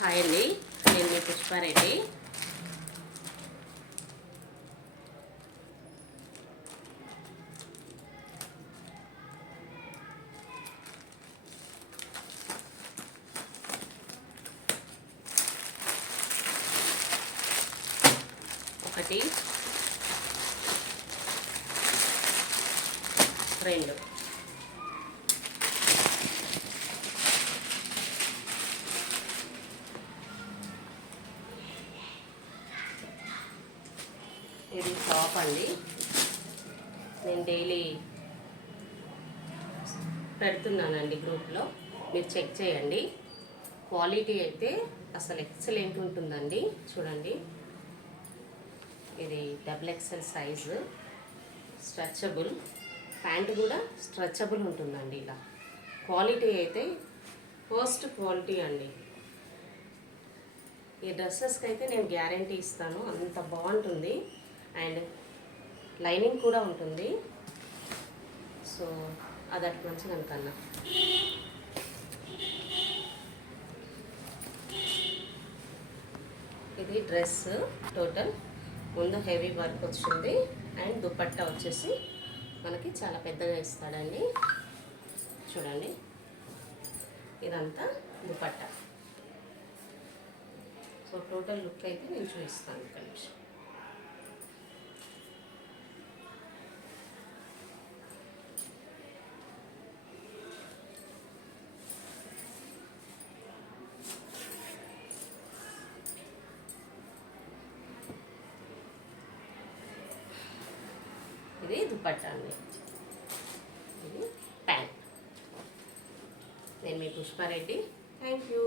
Hi అండి, నేను మీ పుష్పారెడ్డి. ఒకటి, రెండు, ఇది టాప్ అండి. నేను డైలీ పెడుతున్నానండి గ్రూప్లో, మీరు చెక్ చేయండి. క్వాలిటీ అయితే అసలు ఎక్సలెంట్ ఉంటుందండి. చూడండి, ఇది XXL సైజు, స్ట్రెచబుల్ ప్యాంట్ కూడా స్ట్రెచబుల్ ఉంటుందండి. ఇలా క్వాలిటీ అయితే ఫస్ట్ క్వాలిటీ అండి. ఈ డ్రెస్సెస్కి అయితే నేను గ్యారంటీ ఇస్తాను, అంత బాగుంటుంది. అండ్ లైనింగ్ కూడా ఉంటుంది. సో అది అటు మంచిగా అనుకన్నా. ఇది డ్రెస్ టోటల్ ముందు హెవీ వర్క్ వచ్చింది. అండ్ దుపట్టా వచ్చేసి మనకి చాలా పెద్దగా ఇస్తాడండి. చూడండి, ఇదంతా దుపట్టా. సో టోటల్ లుక్ అయితే నేను చూపిస్తాను ఒక నిమిషం. ఇది దుపట్టా అండి, ఇది ప్యాంట్. నేను మీ పుష్పారెడ్డి. Thank you.